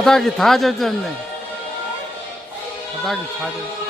바닥이 다 젖었네. 바닥이 다 젖었어.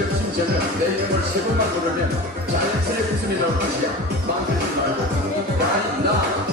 직접 신청을 내 이름을 세 번만 부르면 자연스레 웃음이 나올 것이야 만들지 말고. 나나.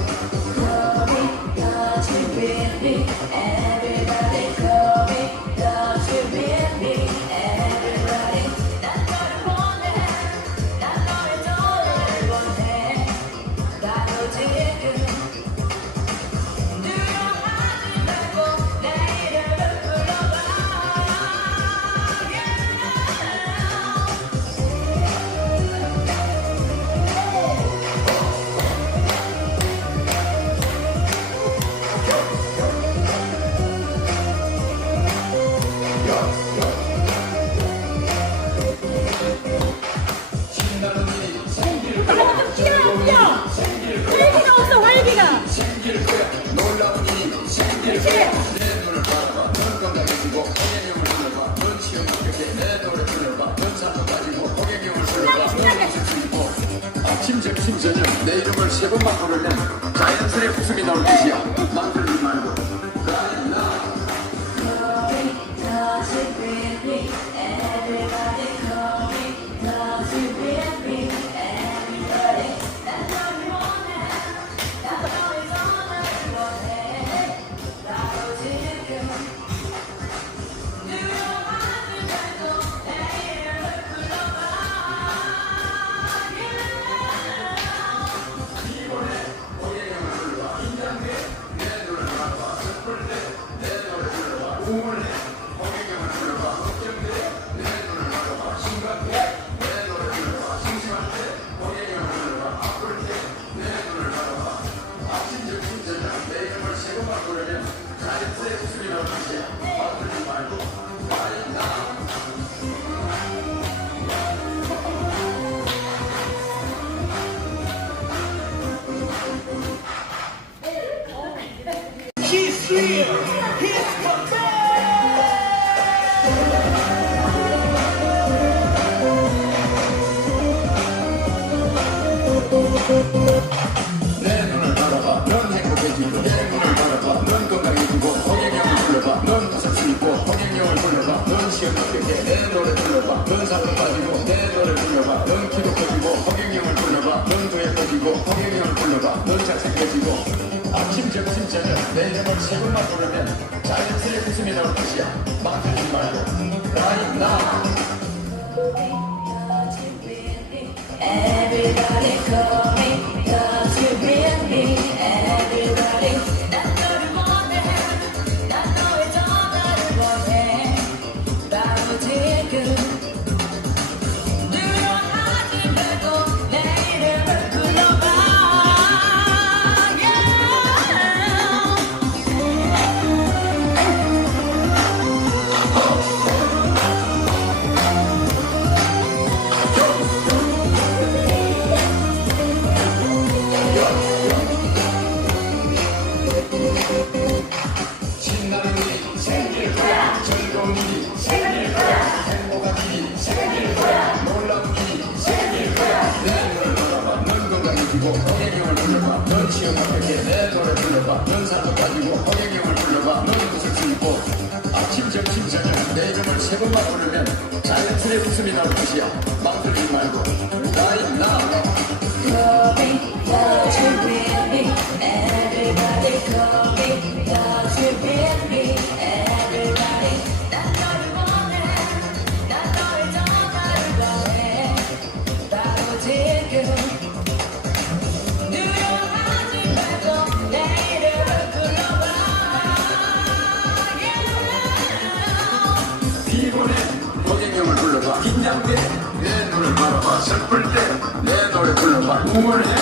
내 노래 불러봐. 우물 해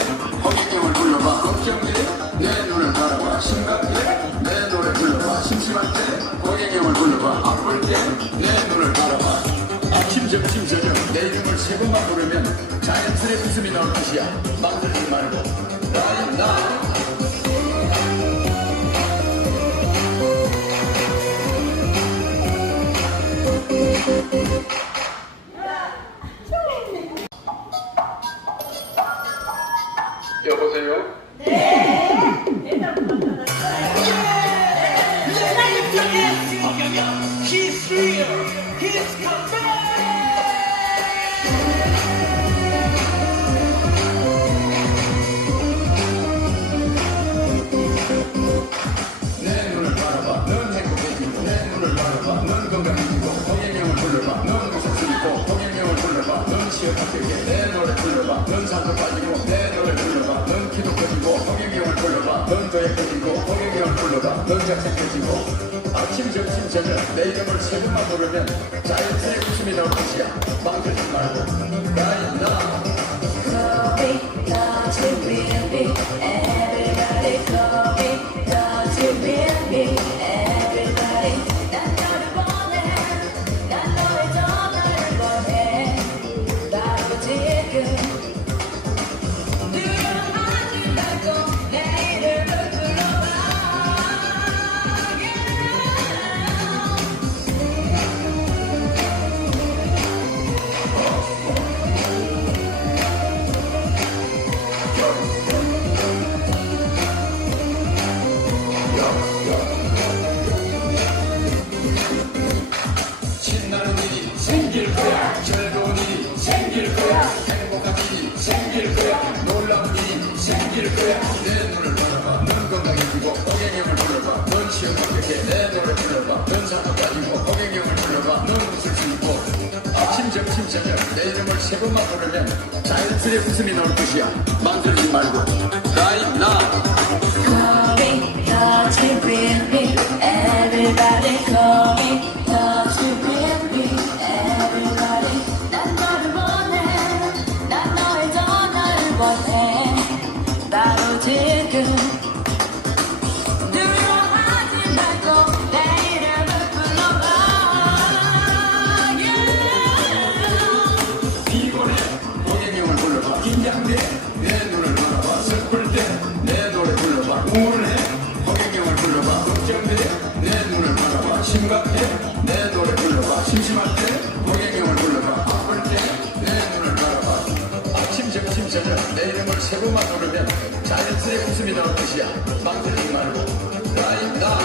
허기경을 불러봐. 걱정해 내 눈을 바라봐. 심각해. 내 노래 불러봐. 심심할 때 고객형을 불러봐. 아플 때 내 눈을 바라봐. 아침 점심 저녁 내 이름을 세 번만 부르면 자연스레 웃음이 나올 것이야. 만들지 말고. 나야 나. bumping murder. Right now. 세 번만 하면 자연스레 웃음이 나올 것이야. 망설이지 말고. 라임 나. 생각해. 내 노래 불러봐. 심심할 때 고객님을 불러봐. 바쁠 때 내 눈을 바라봐. 아침 점심 저녁. 내 이름을 세 번만 부르면 자연스레 웃음이 나올 것이야. 망설이지 말고. 라인 나